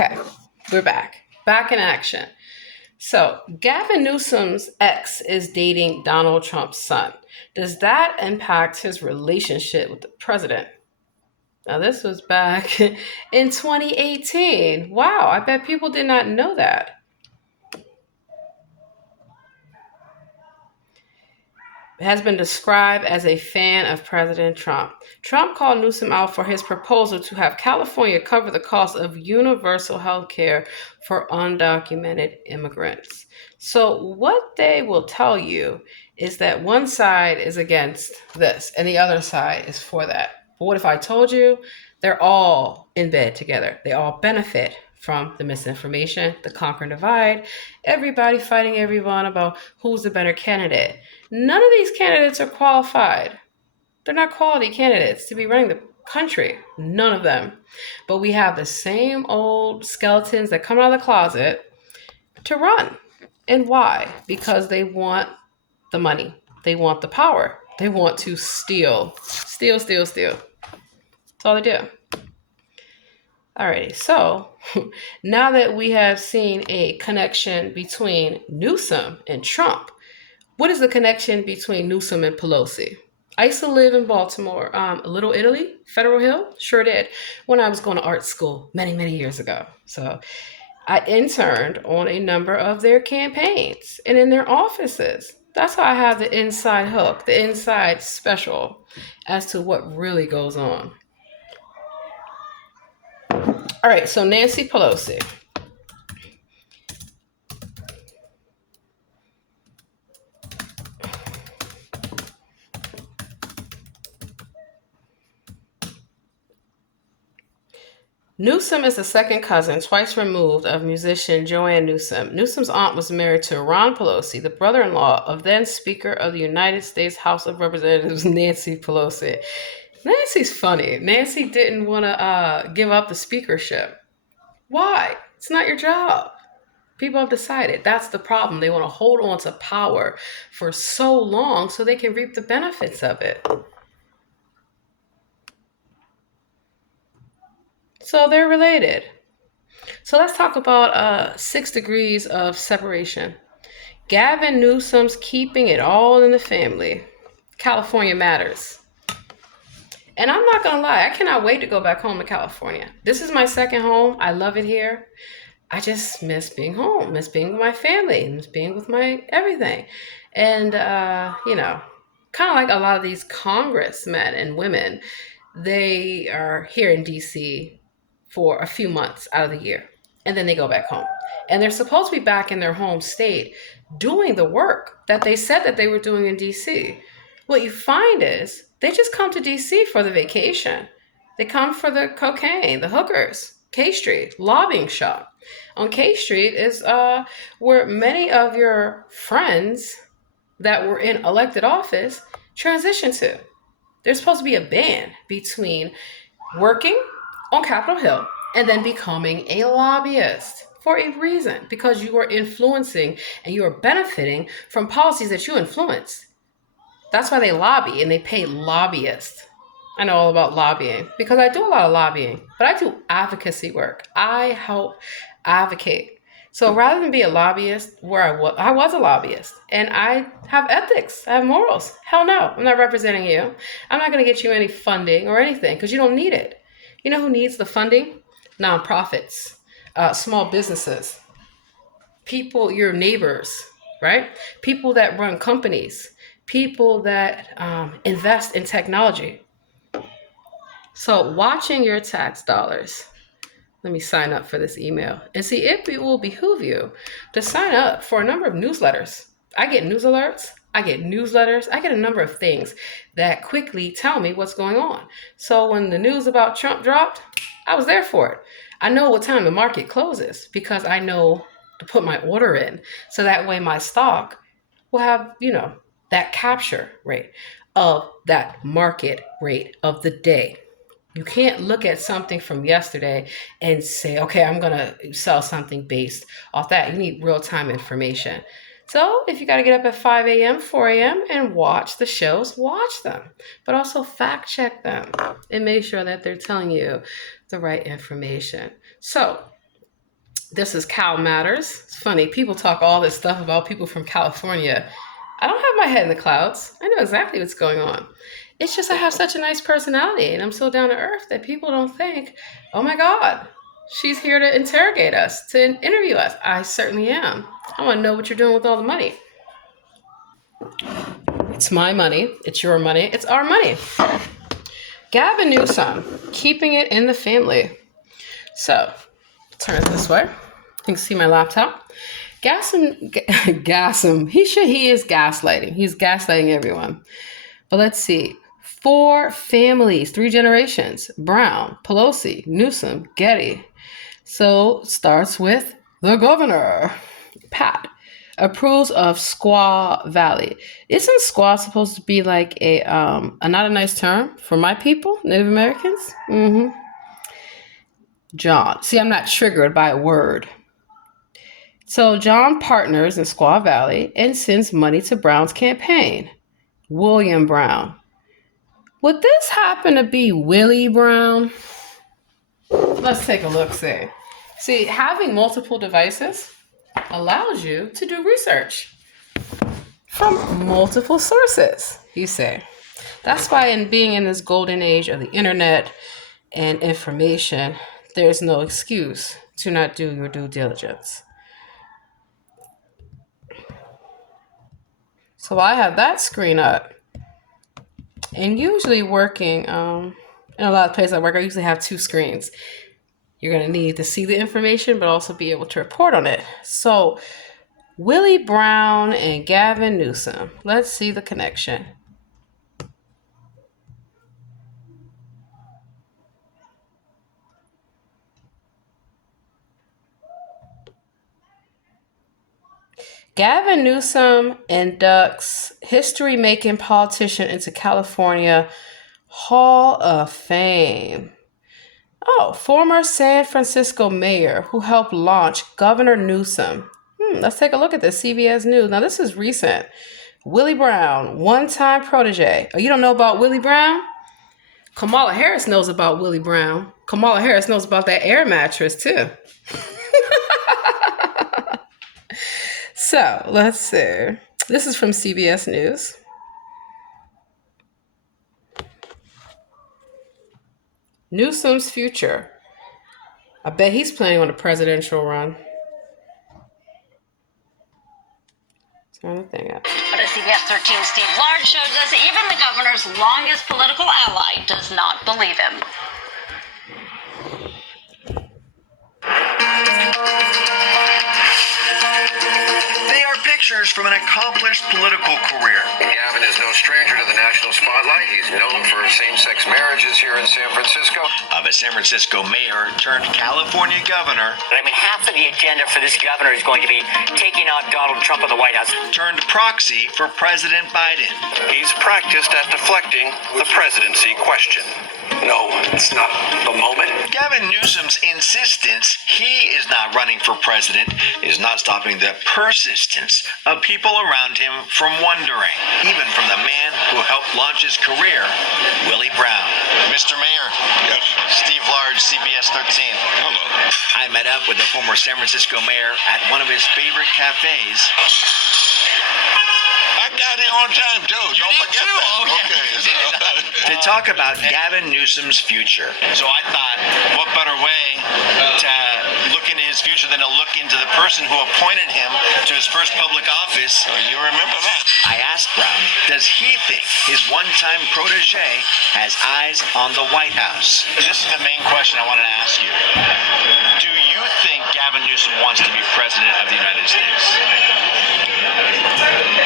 Okay, we're back. Back in action. So, Gavin Newsom's ex is dating Donald Trump's son. Does that impact his relationship with the president? Now, this was back in 2018. Wow, I bet people did not know that. Has been described as a fan of President Trump. Trump called Newsom out for his proposal to have California cover the cost of universal health care for undocumented immigrants. So, what they will tell you is that one side is against this and the other side is for that. But what if I told you they're all in bed together? They all benefit from the misinformation, the conquer and divide, everybody fighting everyone about who's the better candidate. None of these candidates are qualified. They're not quality candidates to be running the country. None of them. But we have the same old skeletons that come out of the closet to run. And why? Because they want the money. They want the power. They want to steal. Steal, steal, steal. That's all they do. Alrighty, so now that we have seen a connection between Newsom and Trump, what is the connection between Newsom and Pelosi? I used to live in Baltimore, Little Italy, Federal Hill, sure did, when I was going to art school many, many years ago. So I interned on a number of their campaigns and in their offices. That's how I have the inside hook, the inside special as to what really goes on. All right, so Nancy Pelosi. Newsom is the second cousin, twice removed, of musician Joanne Newsom. Newsom's aunt was married to Ron Pelosi, the brother-in-law of then Speaker of the United States House of Representatives Nancy Pelosi. Nancy's funny. Nancy didn't want to give up the speakership. Why? It's not your job. People have decided that's the problem. They want to hold on to power for so long so they can reap the benefits of it. So they're related. So let's talk about 6 degrees of separation. Gavin Newsom's keeping it all in the family. California matters. And I'm not going to lie, I cannot wait to go back home to California. This is my second home. I love it here. I just miss being home, miss being with my family, miss being with my everything. And, kind of like a lot of these congressmen and women, they are here in DC for a few months out of the year, and then they go back home. And they're supposed to be back in their home state doing the work that they said that they were doing in DC. What you find is they just come to DC for the vacation. They come for the cocaine, the hookers, K Street, lobbying shop. On K Street is where many of your friends that were in elected office transition to. There's supposed to be a band between working on Capitol Hill and then becoming a lobbyist for a reason, because you are influencing and you are benefiting from policies that you influence. That's why they lobby and they pay lobbyists. I know all about lobbying because I do a lot of lobbying, but I do advocacy work. I help advocate. So rather than be a lobbyist, where I was a lobbyist, and I have ethics, I have morals. Hell no, I'm not representing you. I'm not going to get you any funding or anything because you don't need it. You know who needs the funding? Nonprofits, small businesses, people, your neighbors, right? People that run companies, people that invest in technology. So watching your tax dollars. Let me sign up for this email and see if it will behoove you to sign up for a number of newsletters. I get news alerts. I get newsletters. I get a number of things that quickly tell me what's going on. So when the news about Trump dropped, I was there for it. I know what time the market closes because I know to put my order in. So that way my stock will have, that capture rate of that market rate of the day. You can't look at something from yesterday and say, okay, I'm going to sell something based off that. You need real-time information. So if you got to get up at 5 a.m., 4 a.m. and watch the shows, watch them. But also fact check them and make sure that they're telling you the right information. So This is Cal Matters. It's funny, people talk all this stuff about people from California. I don't have my head in the clouds. I know exactly what's going on. It's just I have such a nice personality and I'm so down to earth that people don't think, oh my God, she's here to interrogate us, to interview us. I certainly am. I want to know what you're doing with all the money. It's my money. It's your money. It's our money. Gavin Newsom, keeping it in the family. So, turn it this way. You can see my laptop. He is gaslighting. He's gaslighting everyone. But let's see. 4 families, 3 generations. Brown, Pelosi, Newsom, Getty. So, starts with the governor. Pat approves of Squaw Valley. Isn't squaw supposed to be like a not a nice term for my people, Native Americans? Mm-hmm. John. See, I'm not triggered by a word. So John partners in Squaw Valley and sends money to Brown's campaign. William Brown. Would this happen to be Willie Brown? Let's take a look, See, having multiple devices allows you to do research from multiple sources, you say. That's why in being in this golden age of the internet and information, there's no excuse to not do your due diligence. So I have that screen up. And usually working, in a lot of places I work, I usually have 2 screens. You're going to need to see the information, but also be able to report on it. So Willie Brown and Gavin Newsom. Let's see the connection. Gavin Newsom inducts history-making politician into California Hall of Fame. Oh, former San Francisco mayor who helped launch Governor Newsom. Let's take a look at this, CBS News. Now, this is recent. Willie Brown, one-time protege. Oh, you don't know about Willie Brown? Kamala Harris knows about Willie Brown. Kamala Harris knows about that air mattress, too. So, let's see. This is from CBS News. Newsom's future. I bet he's planning on a presidential run. Turn the thing up. But as CBS 13's Steve Large shows us, even the governor's longest political ally does not believe him. They are pictures from an accomplished political career. Gavin is no stranger to the national spotlight. He's known for same-sex marriages here in San Francisco. Of a San Francisco mayor turned California governor. I mean, half of the agenda for this governor is going to be taking on Donald Trump in the White House. Turned proxy for President Biden. He's practiced at deflecting the presidency question. No, it's not the moment. Gavin Newsom's insistence he is not running for president is not stopping the persistence of people around him from wondering, even from the man who helped launch his career, Willie Brown. Mr. Mayor. Yes. Steve Large, CBS 13. Hello. I met up with the former San Francisco mayor at one of his favorite cafes. I got here on time, too. Don't forget too? that. Oh, yeah, Okay. to talk about Gavin Newsom's future. So I thought, what better way to look into his future than to look into the person who appointed him to his first public office? Oh, you remember that? I asked Brown, does he think his one-time protege has eyes on the White House? This is the main question I wanted to ask you. Do you think Gavin Newsom wants to be president of the United States?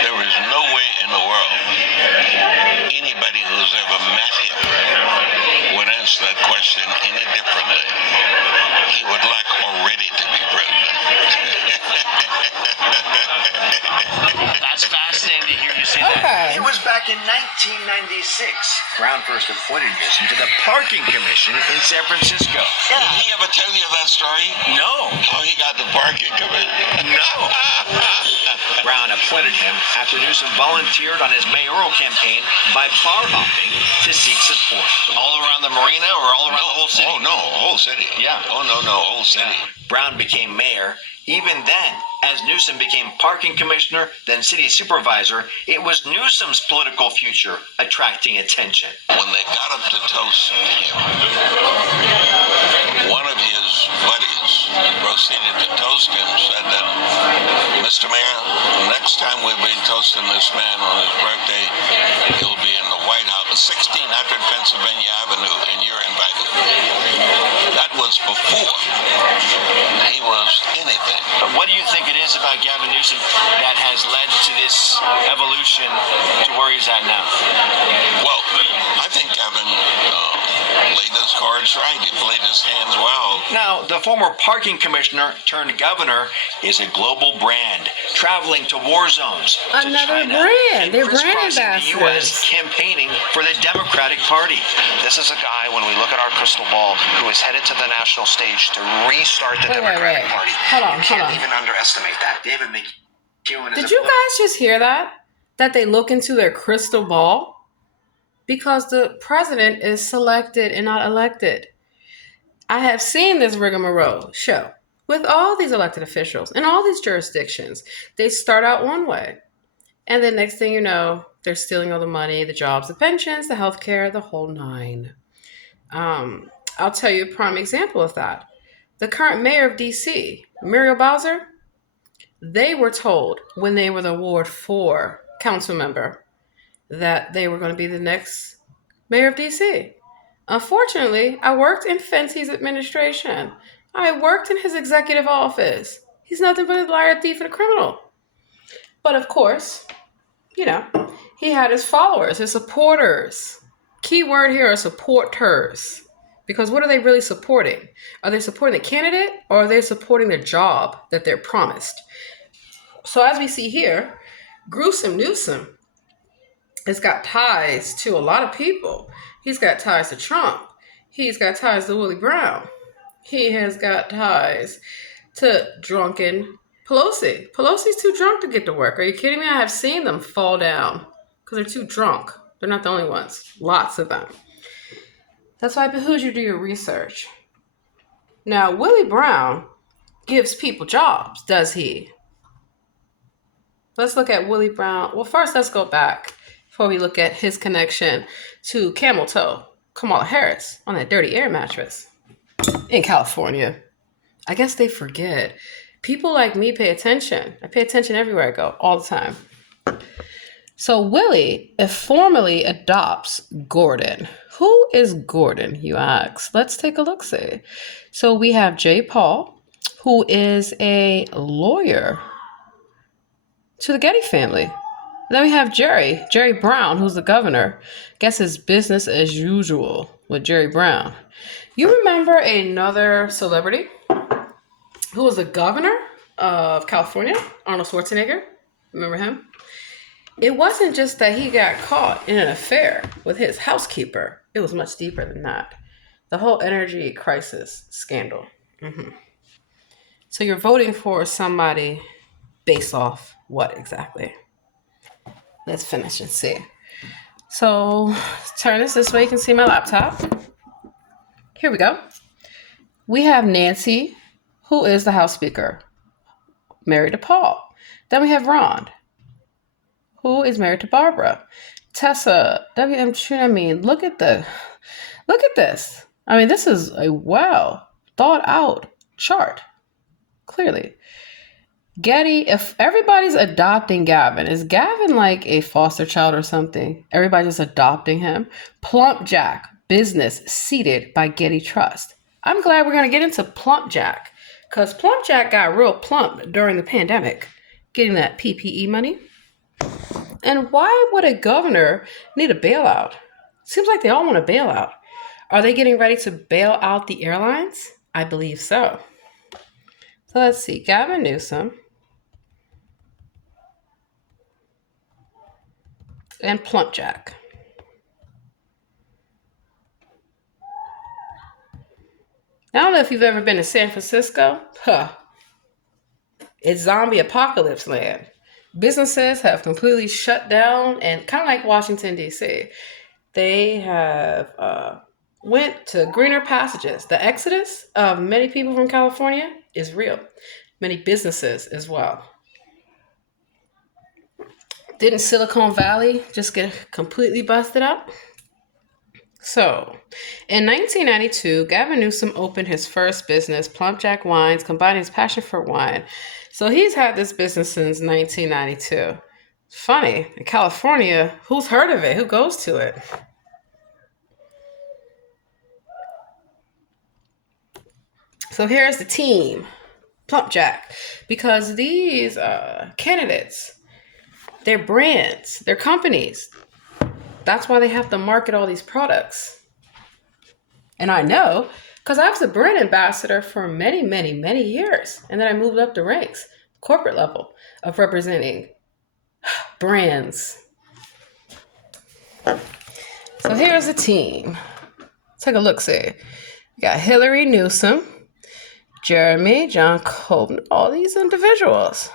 There is no way in the world anybody who's ever met him would answer that question any differently. He would like already to be president. That's fascinating to hear you say that. Okay. It was back in 1996. Brown first appointed Newsom to the Parking Commission in San Francisco. Did he ever tell you that story? No. How he got the parking committee? No. Brown appointed him after Newsom volunteered on his mayoral campaign by bar hopping to seek support. All around the marina or all around the whole city? Oh, no, whole city. Yeah. Oh, no, whole city. Brown became mayor. Even then, as Newsom became parking commissioner, then city supervisor, it was Newsom's political future attracting attention. When they got up to toast him, one of his buddies proceeded to toast him, said that, Mr. Mayor, next time we'll be toasting this man on his birthday, he'll be in the White House, 1600 Pennsylvania Avenue, and you're invited. That was before he was anything. What do you think it is about Gavin Newsom that has led to this evolution to where he's at now? Well, I think Gavin laid his cards right. He played his hands well. Now, the former parking commissioner turned governor is a global brand, traveling to war zones. to Another China, brand. and They're brand crisscrossing the U.S. ambassadors. campaigning for the Democratic Party. This is a guy, when we look at our crystal ball, who is headed to the national stage to restart the Democratic Party. Hold on. Can't even underestimate that. David McEwen is Did you guys just hear that? That they look into their crystal ball? Because the president is selected and not elected. I have seen this rigmarole show with all these elected officials in all these jurisdictions. They start out one way, and then next thing you know, they're stealing all the money, the jobs, the pensions, the health care, the whole nine. I'll tell you a prime example of that. The current mayor of D.C., Muriel Bowser, they were told when they were the Ward 4 council member that they were going to be the next mayor of D.C. Unfortunately, I worked in Fenty's administration. I worked in his executive office. He's nothing but a liar, thief, and a criminal. But of course, you know, he had his followers, his supporters. Key word here are supporters. Because what are they really supporting? Are they supporting the candidate or are they supporting the job that they're promised? So as we see here, gruesome Newsom has got ties to a lot of people. He's got ties to Trump. He's got ties to Willie Brown. He has got ties to drunken Pelosi. Pelosi's too drunk to get to work. Are you kidding me? I have seen them fall down because they're too drunk. They're not the only ones. Lots of them. That's why it behooves you to do your research. Now, Willie Brown gives people jobs, does he? Let's look at Willie Brown. Well, first, let's go back before we look at his connection to Camel Toe, Kamala Harris, on that dirty air mattress in California. I guess they forget. People like me pay attention. I pay attention everywhere I go, all the time. So Willie formally adopts Gordon. Who is Gordon, you ask? Let's take a look-see. So we have Jay Paul, who is a lawyer to the Getty family. Then we have Jerry Brown, who's the governor. Guess it's business as usual with Jerry Brown. You remember another celebrity who was the governor of California, Arnold Schwarzenegger? Remember him? It wasn't just that he got caught in an affair with his housekeeper. It was much deeper than that. The whole energy crisis scandal. So you're voting for somebody based off what exactly? Let's finish and see. So turn this way. You can see my laptop. Here we go. We have Nancy, who is the House Speaker, married to Paul. Then we have Ron, who is married to Barbara. Tessa, look at this. I mean, this is a well thought out chart, clearly. Getty, if everybody's adopting Gavin, is Gavin like a foster child or something? Everybody's just adopting him. Plump Jack, business seeded by Getty Trust. I'm glad we're going to get into Plump Jack, because Plump Jack got real plump during the pandemic, getting that PPE money. And why would a governor need a bailout? Seems like they all want a bailout. Are they getting ready to bail out the airlines? I believe so. So let's see. Gavin Newsom and Plump Jack. I don't know if you've ever been to San Francisco. It's zombie apocalypse land. Businesses have completely shut down, and kind of like Washington, D.C., they have went to greener passages. The exodus of many people from California is real. Many businesses as well. Didn't Silicon Valley just get completely busted up? So, in 1992, Gavin Newsom opened his first business, Plum Jack Wines, combining his passion for wine. So he's had this business since 1992. Funny, in California, who's heard of it? Who goes to it? So here's the team, Plump Jack, because these candidates, they're brands, they're companies. That's why they have to market all these products. And I know, because I was a brand ambassador for many, many, many years. And then I moved up the ranks, corporate level, of representing brands. So here's the team. Take a look, see. We got Hillary Newsom, Jeremy, John Coben, all these individuals.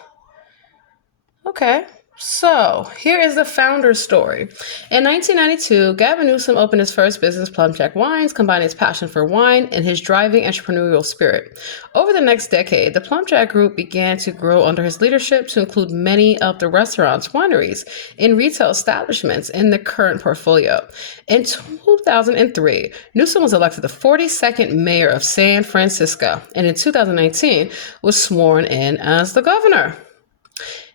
Okay, so here is the founder story. In 1992, Gavin Newsom opened his first business, Plum Jack Wines, combining his passion for wine and his driving entrepreneurial spirit. Over the next decade, the Plum Jack Group began to grow under his leadership to include many of the restaurants, wineries, and retail establishments in the current portfolio. In 2003, Newsom was elected the 42nd mayor of San Francisco, and in 2019 was sworn in as the governor.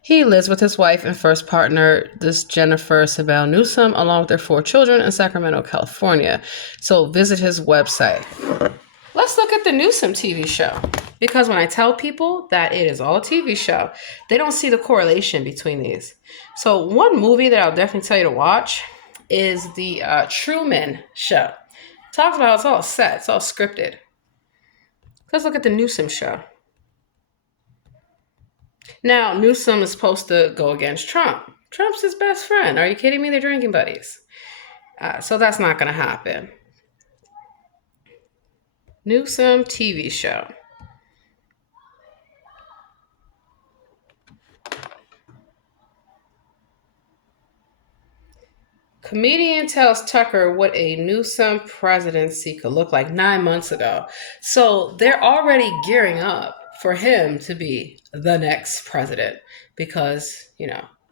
He lives with his wife and first partner, this Jennifer Sabelle Newsom, along with their 4 children in Sacramento, California. So visit his website. Let's look at the Newsom TV show. Because when I tell people that it is all a TV show, they don't see the correlation between these. So one movie that I'll definitely tell you to watch is the Truman Show. It talks about how it's all set, it's all scripted. Let's look at the Newsom show. Now, Newsom is supposed to go against Trump. Trump's his best friend. Are you kidding me? They're drinking buddies. So that's not going to happen. Newsom TV show. Comedian tells Tucker what a Newsom presidency could look like 9 months ago. So they're already gearing up for him to be the next president because,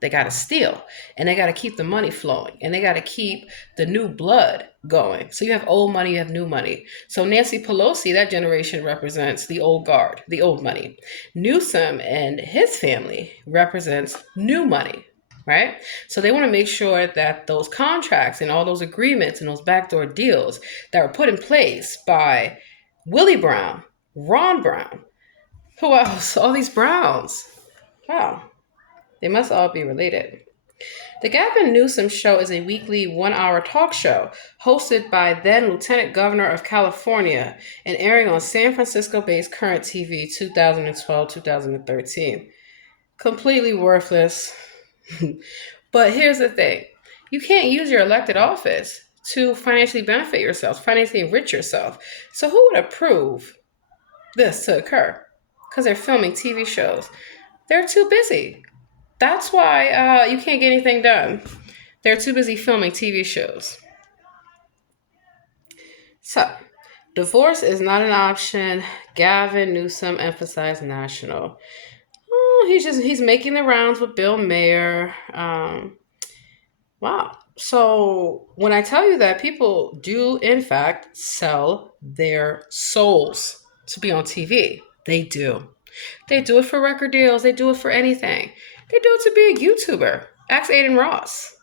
they got to steal and they got to keep the money flowing and they got to keep the new blood going. So you have old money, you have new money. So Nancy Pelosi, that generation represents the old guard, the old money. Newsom and his family represents new money. Right? So they want to make sure that those contracts and all those agreements and those backdoor deals that were put in place by Willie Brown, Ron Brown, who else? All these Browns. Wow. They must all be related. The Gavin Newsom Show is a weekly 1-hour talk show hosted by then Lieutenant Governor of California and airing on San Francisco-based Current TV 2012-2013. Completely worthless. But here's the thing. You can't use your elected office to financially benefit yourself, financially enrich yourself. So who would approve this to occur? Because they're filming TV shows. They're too busy. That's why you can't get anything done. They're too busy filming TV shows. So, divorce is not an option. Gavin Newsom emphasized national. He's making the rounds with Bill Mayer. Wow. So when I tell you that people do, in fact, sell their souls to be on TV, they do. They do it for record deals. They do it for anything. They do it to be a YouTuber. Ask Aiden Ross.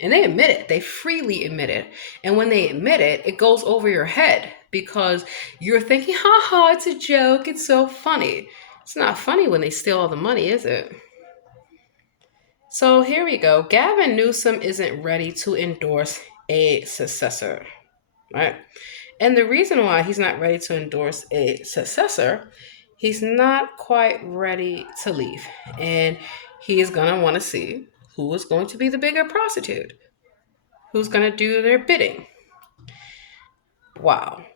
And they admit it. They freely admit it. And when they admit it, it goes over your head because you're thinking, ha, it's a joke. It's so funny. It's not funny when they steal all the money, is it? So here we go. Gavin Newsom isn't ready to endorse a successor, right? And the reason why he's not ready to endorse a successor, he's not quite ready to leave. And he is going to want to see who is going to be the bigger prostitute, who's going to do their bidding. Wow.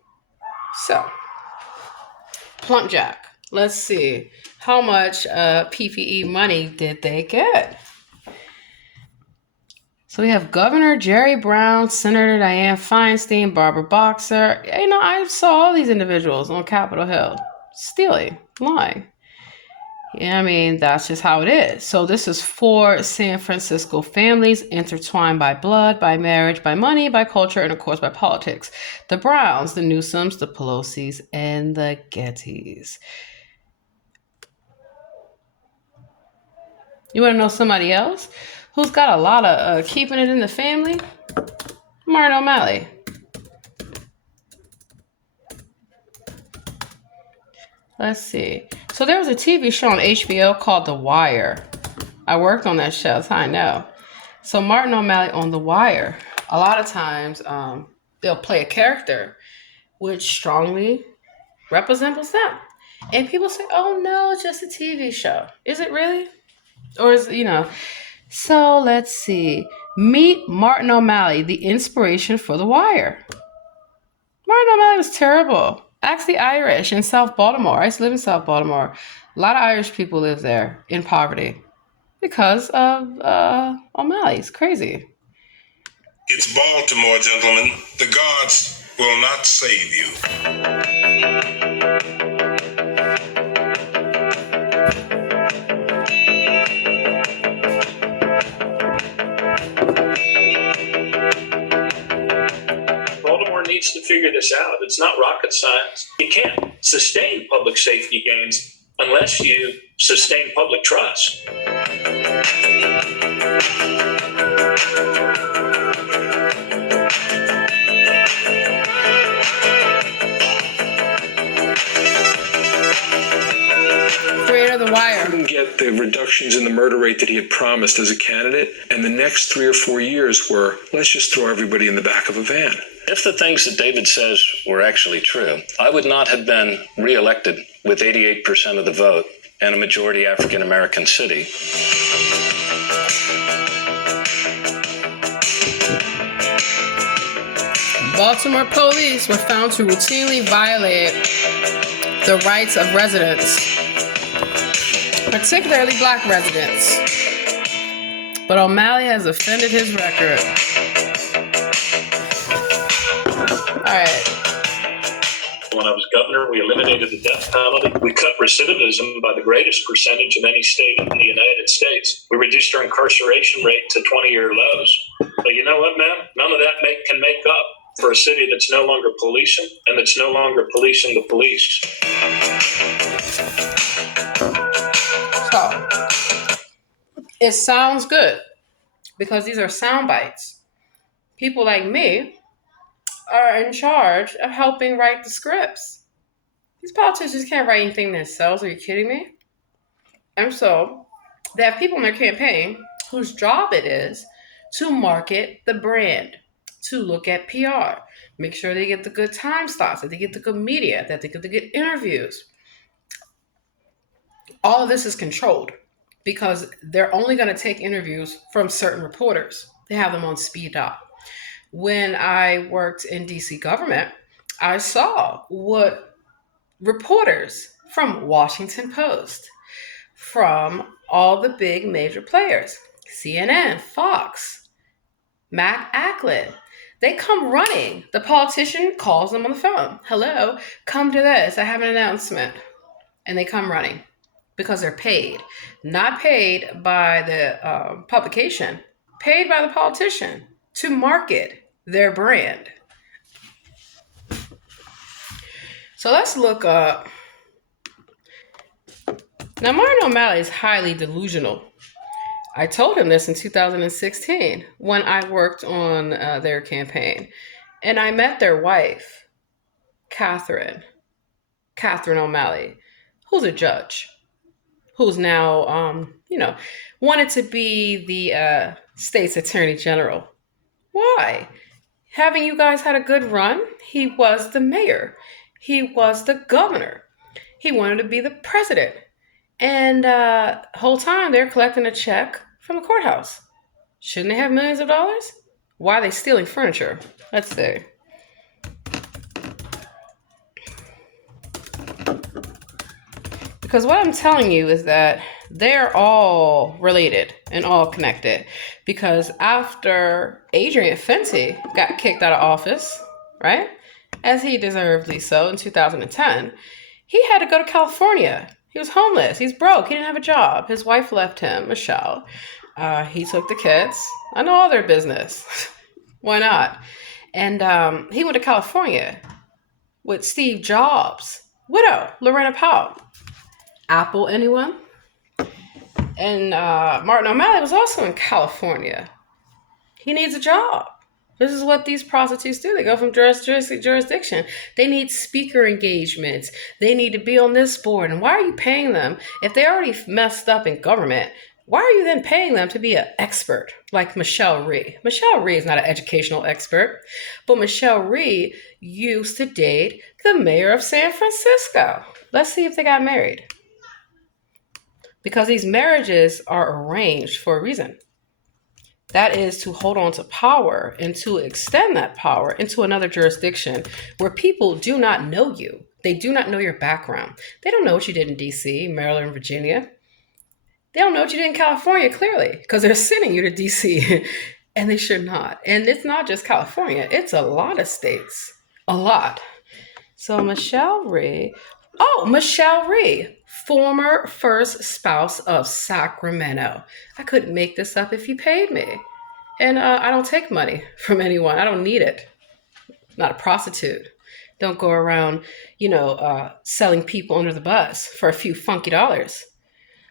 So, Plump Jack. Let's see. How much PPE money did they get? So we have Governor Jerry Brown, Senator Dianne Feinstein, Barbara Boxer. You know, I saw all these individuals on Capitol Hill stealing, lying. Yeah, I mean, that's just how it is. So this is 4 San Francisco families intertwined by blood, by marriage, by money, by culture, and of course by politics. The Browns, the Newsoms, the Pelosis, and the Gettys. You want to know somebody else who's got a lot of keeping it in the family? Martin O'Malley. Let's see. So there was a TV show on HBO called The Wire. I worked on that show, so I know. So Martin O'Malley on The Wire, a lot of times they'll play a character which strongly represents them. And people say, oh no, it's just a TV show. Is it really? Or is, you know. So let's see. Meet Martin O'Malley, the inspiration for The Wire. Martin O'Malley was terrible. Actually Irish in South Baltimore. I used to live in South Baltimore. A lot of Irish people live there in poverty because of O'Malley. It's crazy. It's Baltimore, gentlemen. The gods will not save you. Baltimore needs to figure this out. It's not rocket science. You can't sustain public safety gains unless you sustain public trust. Creator of The Wire. Couldn't get the reductions in the murder rate that he had promised as a candidate, and the next 3 or 4 years were, let's just throw everybody in the back of a van. If the things that David says were actually true, I would not have been reelected with 88% of the vote and a majority African-American city. Baltimore police were found to routinely violate the rights of residents, particularly black residents. But O'Malley has offended his record. All right. When I was governor, we eliminated the death penalty. We cut recidivism by the greatest percentage of any state in the United States. We reduced our incarceration rate to 20-year lows. But you know what, man? None of that can make up for a city that's no longer policing and that's no longer policing the police. So, it sounds good because these are sound bites. People like me are in charge of helping write the scripts. These politicians can't write anything themselves. Are you kidding me? And so they have people in their campaign whose job it is to market the brand, to look at PR, make sure they get the good time slots, that they get the good media, that they get the good interviews. All of this is controlled because they're only going to take interviews from certain reporters. They have them on speed dial. When I worked in DC government, I saw what reporters from Washington Post, from all the big major players, CNN, Fox, Mac Ackland, they come running. The politician calls them on the phone. Hello, come to this. I have an announcement. And they come running because they're paid. Not paid by the publication, paid by the politician to market their brand. So let's look up. Now, Martin O'Malley is highly delusional. I told him this in 2016 when I worked on their campaign. And I met their wife, Catherine O'Malley, who's a judge, who's now, wanted to be the state's attorney general. Why? Haven't you guys had a good run? He was the mayor. He was the governor. He wanted to be the president. And whole time they're collecting a check from the courthouse. Shouldn't they have millions of dollars? Why are they stealing furniture? Let's see. Because what I'm telling you is that they're all related and all connected. Because after Adrian Fenty got kicked out of office, right, as he deservedly so in 2010, he had to go to California. He was homeless. He's broke. He didn't have a job. His wife left him, Michelle. He took the kids. I know all their business. Why not? And he went to California with Steve Jobs' widow, Lorena Powell. Apple, anyone? And Martin O'Malley was also in California. He needs a job. This is what these prostitutes do. They go from jurisdiction. They need speaker engagements. They need to be on this board. And why are you paying them if they already messed up in government? Why are you then paying them to be an expert like Michelle Rhee? Michelle Rhee is not an educational expert, but Michelle Rhee used to date the mayor of San Francisco. Let's see if they got married. Because these marriages are arranged for a reason. That is to hold on to power and to extend that power into another jurisdiction where people do not know you. They do not know your background. They don't know what you did in DC, Maryland, Virginia. They don't know what you did in California, clearly, because they're sending you to DC, and they should not. And it's not just California. It's a lot of states. A lot. So Michelle Rhee, former first spouse of Sacramento. I couldn't make this up if you paid me. And I don't take money from anyone. I don't need it. I'm not a prostitute. Don't go around, selling people under the bus for a few funky dollars.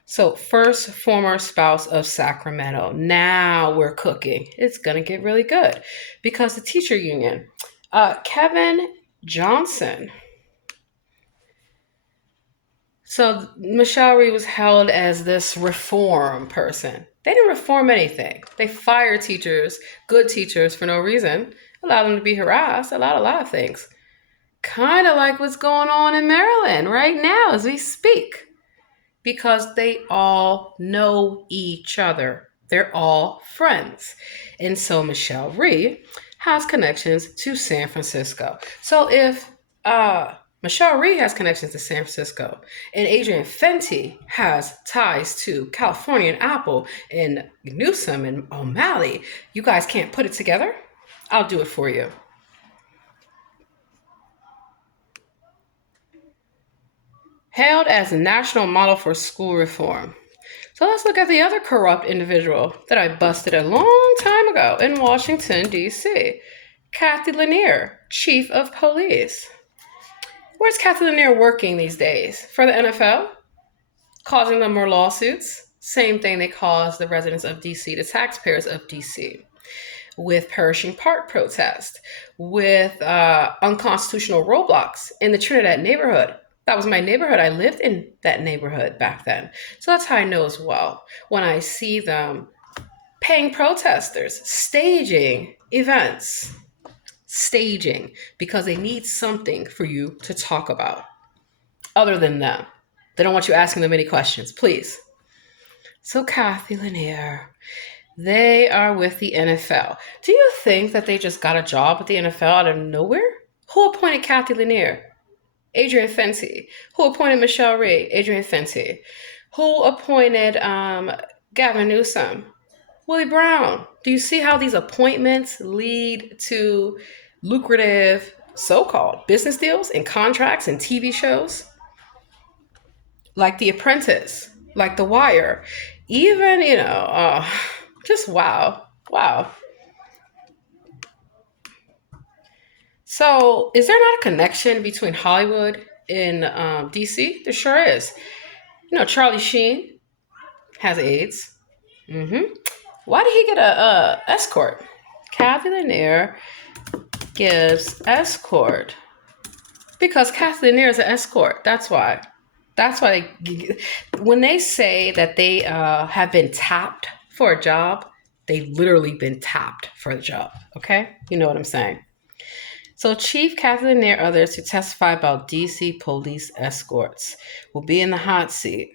So first former spouse of Sacramento. Now we're cooking. It's going to get really good because the teacher union, Kevin Johnson. So Michelle Rhee was held as this reform person. They didn't reform anything. They fired teachers, good teachers, for no reason. Allowed them to be harassed. Allowed a lot of things. Kind of like what's going on in Maryland right now as we speak. Because they all know each other. They're all friends. And so Michelle Rhee has connections to San Francisco. So if Michelle Rhee has connections to San Francisco, and Adrian Fenty has ties to California and Apple and Newsom and O'Malley, you guys can't put it together? I'll do it for you. Hailed as a national model for school reform. So let's look at the other corrupt individual that I busted a long time ago in Washington, D.C. Kathy Lanier, chief of police. Where's Kathy Lanier working these days? For the NFL? Causing them more lawsuits? Same thing they caused the residents of D.C., the taxpayers of D.C., with Pershing Park protest, with unconstitutional roadblocks in the Trinidad neighborhood. That was my neighborhood. I lived in that neighborhood back then. So that's how I know as well. When I see them paying protesters, staging events, because they need something for you to talk about other than them. They don't want you asking them any questions, please. So Kathy Lanier, they are with the NFL. Do you think that they just got a job with the NFL out of nowhere? Who appointed Kathy Lanier? Adrian Fenty. Who appointed Michelle Rhee? Adrian Fenty. Who appointed Gavin Newsom? Willie Brown. Do you see how these appointments lead to lucrative so-called business deals and contracts and TV shows? Like The Apprentice, like The Wire, even, just wow. Wow. So is there not a connection between Hollywood and DC? There sure is. Charlie Sheen has AIDS. Why did he get a escort? Kathy Lanier gives escort because Kathy Lanier is an escort. That's why. When they say that they have been tapped for a job, they've literally been tapped for the job. Okay? You know what I'm saying? So Chief Kathy Lanier, others to testify about DC police escorts will be in the hot seat.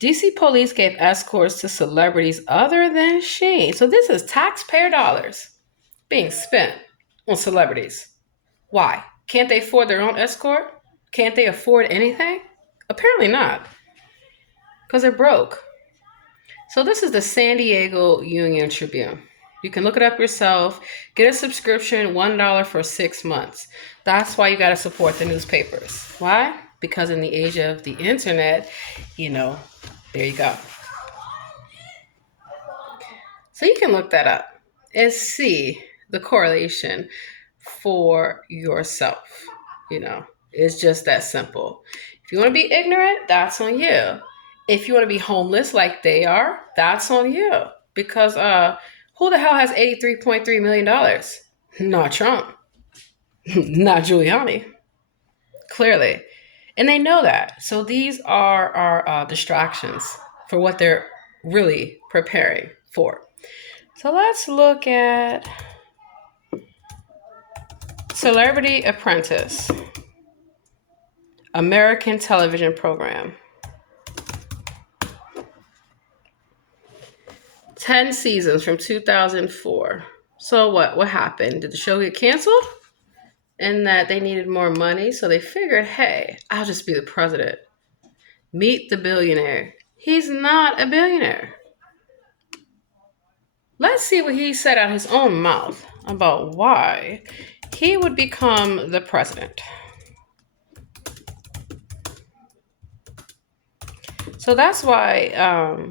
DC police gave escorts to celebrities other than Sheen. So this is taxpayer dollars being spent on celebrities. Why? Can't they afford their own escort? Can't they afford anything? Apparently not, because they're broke. So this is the San Diego Union Tribune. You can look it up yourself. Get a subscription, $1 for 6 months. That's why you got to support the newspapers. Why? Because in the age of the internet, there you go. So you can look that up and see the correlation for yourself. It's just that simple. If you want to be ignorant, that's on you. If you want to be homeless like they are, that's on you. Because who the hell has $83.3 million? Not Trump. Not Giuliani. Clearly. And they know that. So these are our distractions for what they're really preparing for. So let's look at Celebrity Apprentice, American television program. 10 seasons from 2004. So what happened? Did the show get canceled? And that they needed more money, so they figured, hey, I'll just be the president. Meet the billionaire. He's not a billionaire. Let's see what he said out his own mouth about why he would become the president. So that's why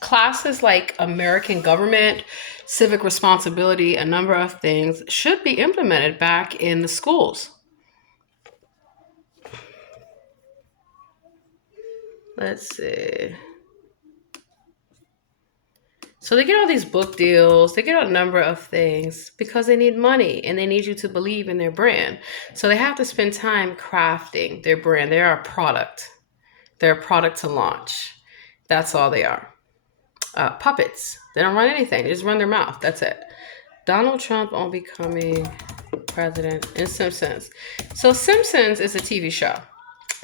classes like American government, civic responsibility, a number of things should be implemented back in the schools. Let's see. So they get all these book deals, they get a number of things because they need money and they need you to believe in their brand. So they have to spend time crafting their brand. They are a product. They're a product to launch. That's all they are. Puppets. They don't run anything. They just run their mouth. That's it. Donald Trump on becoming president in Simpsons. So Simpsons is a TV show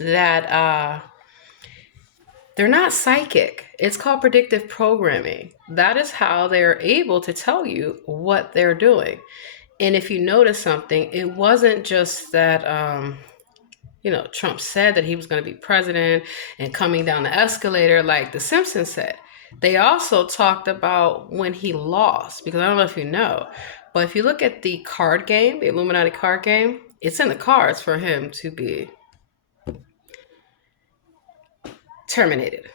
that they're not psychic. It's called predictive programming. That is how they're able to tell you what they're doing. And if you notice something, it wasn't just that, Trump said that he was going to be president and coming down the escalator like The Simpsons said. They also talked about when he lost, because I don't know if you know, but if you look at the card game, the Illuminati card game, it's in the cards for him to be terminated.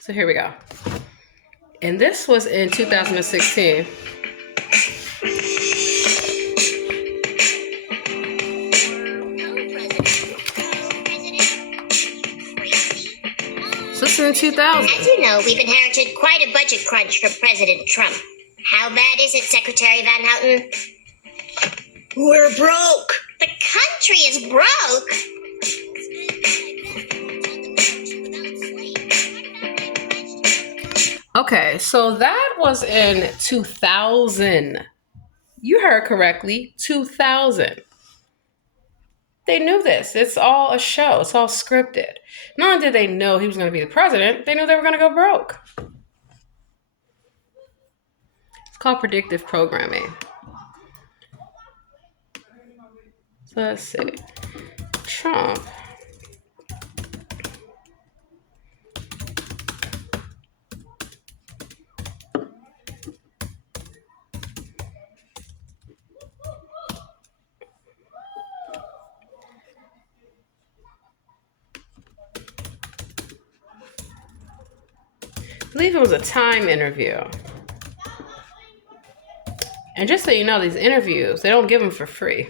So here we go. And this was in 2016. So this is in 2000. As you know, we've inherited quite a budget crunch from President Trump. How bad is it, Secretary Van Houten? We're broke. The country is broke. Okay, so that was in 2000. You heard correctly, 2000. They knew this. It's all a show. It's all scripted. Not only did they know he was going to be the president, they knew they were going to go broke. It's called predictive programming. So let's see. Trump. I believe it was a Time interview. And just so you know, these interviews, they don't give them for free.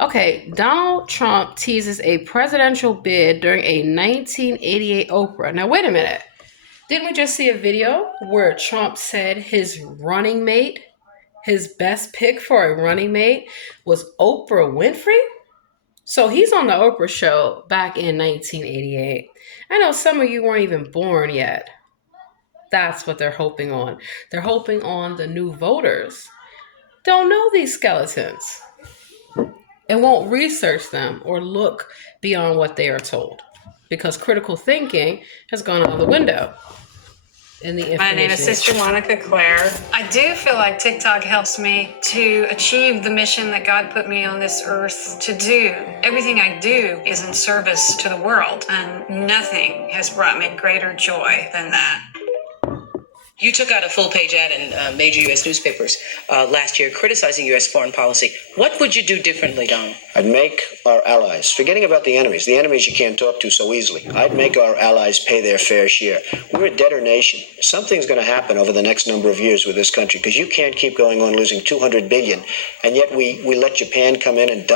Okay, Donald Trump teases a presidential bid during a 1988 Oprah. Now, wait a minute. Didn't we just see a video where Trump said his running mate, his best pick for a running mate was Oprah Winfrey? So he's on the Oprah show back in 1988. I know some of you weren't even born yet. That's what they're hoping on. They're hoping on the new voters. Don't know these skeletons and won't research them or look beyond what they are told because critical thinking has gone out the window. and the information. My name is Sister Monica Claire. I do feel like TikTok helps me to achieve the mission that God put me on this earth to do. Everything I do is in service to the world, and nothing has brought me greater joy than that. You took out a full-page ad in major U.S. newspapers last year criticizing U.S. foreign policy. What would you do differently, Don? I'd make our allies, forgetting about the enemies you can't talk to so easily, I'd make our allies pay their fair share. We're a debtor nation. Something's going to happen over the next number of years with this country, because you can't keep going on losing $200 billion, and yet we let Japan come in and